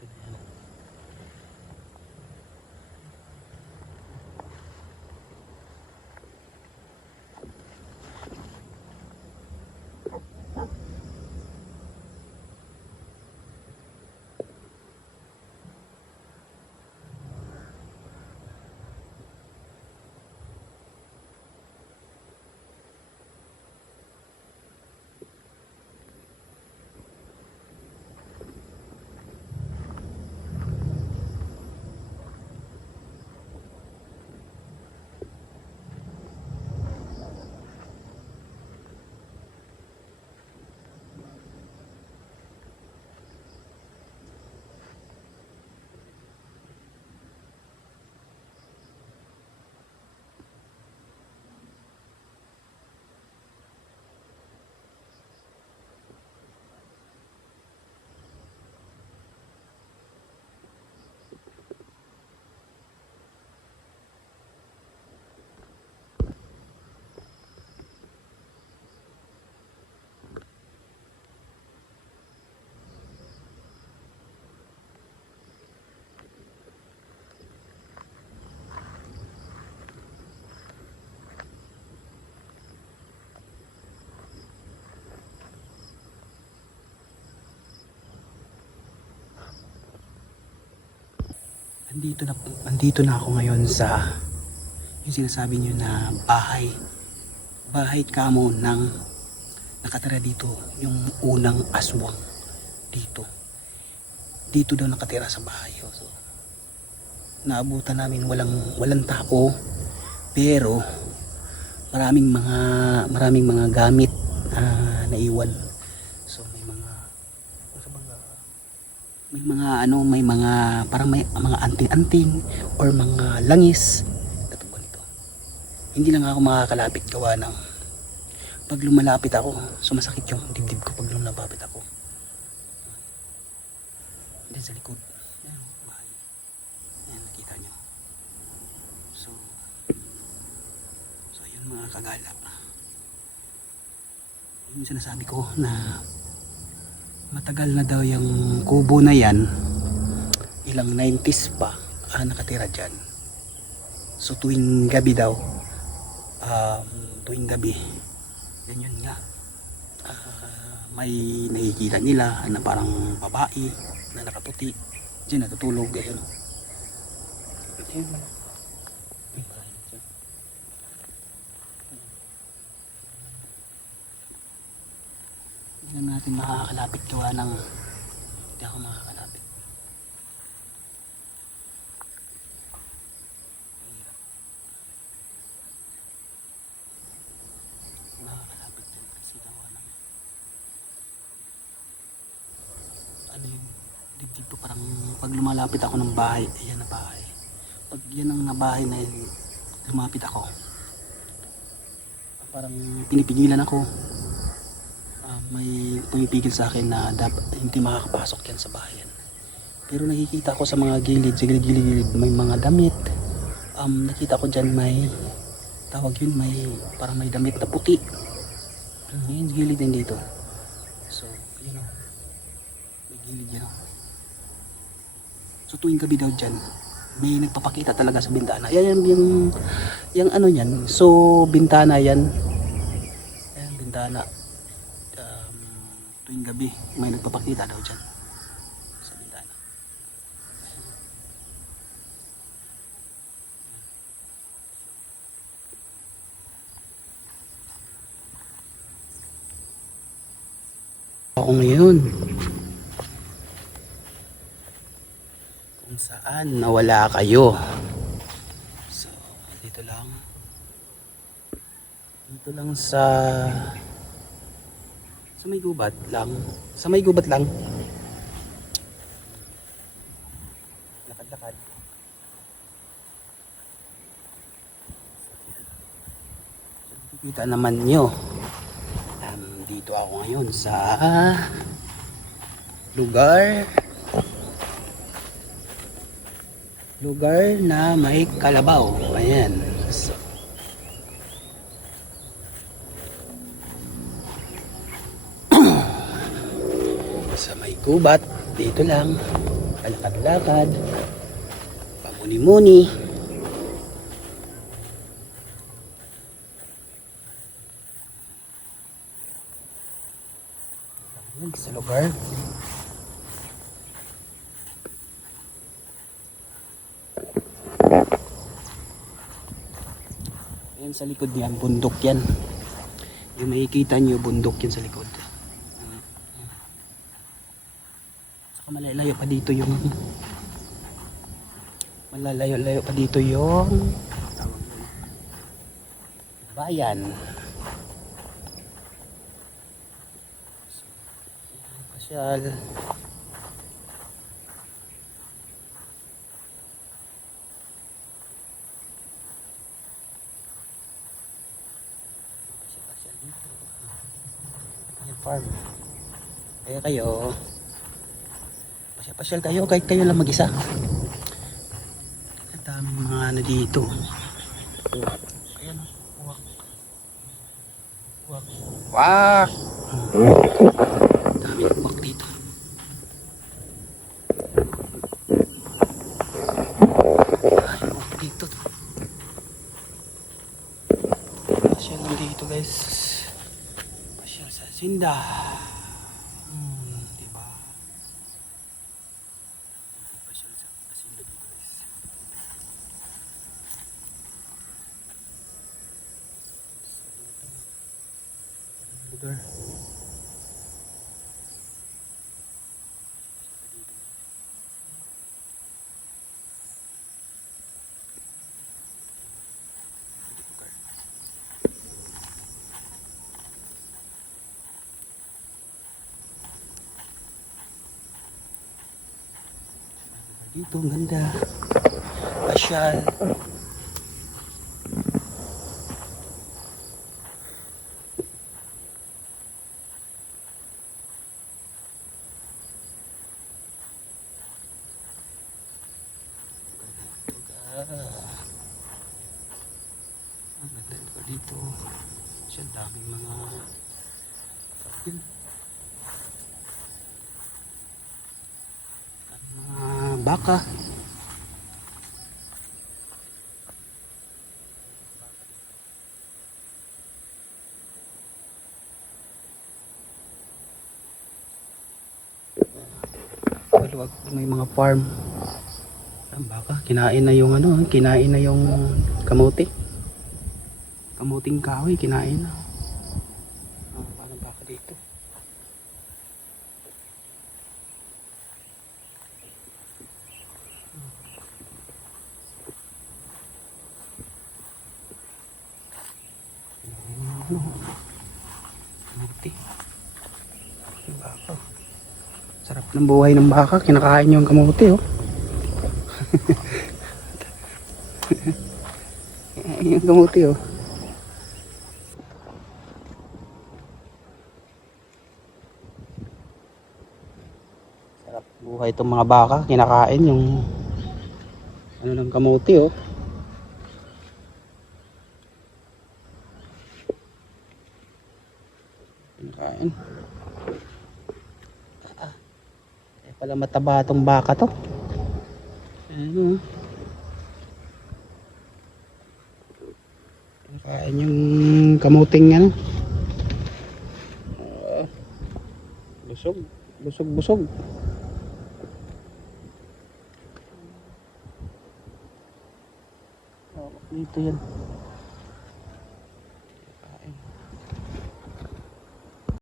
Ito na yan. Andito na ako ngayon sa yung sinasabi niyo na bahay kamo ng nakatira dito, yung unang aswang dito daw nakatira sa bahay. So naabutan namin walang tao, pero maraming mga gamit naiwan. So may mga parang may mga anting-anting or mga langis katulad nito. Hindi lang ako makakalapit gawa ng pag lumalapit ako, sumasakit yung dibdib ko pag lumalapit ako. Diyan sa likod. Ayan, bahay. Ayan, nakita nyo. So yun mga kagala. Yung sinasabi ko na matagal na daw yung kubo na yan, ilang 90s pa nakatira dyan. So tuwing gabi daw, yan yun nga, may nakikita nila na parang babae na nakaputi dyan natutulog. Ayun. Hindi na natin makakalapit gawa ng hindi ako makakalapit. Makakalapit din kasi gawa ng ano yung dibdib ko, parang pag lumalapit ako ng bahay, ayan na bahay. Pag yan ang nabahay na yun, lumapit ako, parang pinipigilan ako. May pumipigil sa akin na dapat hindi makakapasok yan sa bahayan. Pero nakikita ko sa mga gilid, sa gilid may mga damit. Nakita ko dyan may tawag yun, may parang may damit na puti. Yung gilid din dito. So yun o, may gilid yan o. So tuwing gabi daw dyan, may nagpapakita talaga sa bintana. Yan yung ano yan. So bintana yan. Ayan, bintana. Tuwing gabi may nagpapakita daw dyan sa bintana. Ako ngayon kung saan nawala kayo. So dito lang sa may gubat lang, lakad-lakad. So, nakikita naman nyo, dito ako ngayon sa lugar na may kalabaw. Ayan. So, sa may gubat, dito lang. palakad-lakad, pamuni-muni. Ayan, sa lugar. Ayan sa likod niyan, bundok yan. Yung makikita nyo, bundok yan sa likod. Saka malalayo pa dito yung malalayo-layo pa dito yung bayan. Pasyal. Pasyal dito. Ayan farm. Kaya kayo pasyal kayo kahit kayo lang mag-isa. Ang daming mga ano dito. Ayan, uwak. Uwak. Wak! Daming uwak dito. Ay, uwak dito. Pasyal lang dito guys. Pasyal sa Sinda. Diba? Pasyal sa Sinda dito guys. Lugar. Dito ang ganda. Pasyal. Ang ganda lugar dito. Kasi ang daming mga daming mga baka. Maluwag, may mga farm. Ang baka, kinain na yung ano, kinain na yung kamote. Kamuting kahoy, kinain na. Parang baka dito. Kamote. Yung baka. Sarap ng buhay ng baka, kinakain yung kamote oh. Yung kamote oh. Sarap buhay itong mga baka, kinakain yung ano ng kamote oh. Kinakain. Kaya pala mataba itong baka to. Ano? Kinakain yung kamuting ano. Busog. Busog. Dito yan.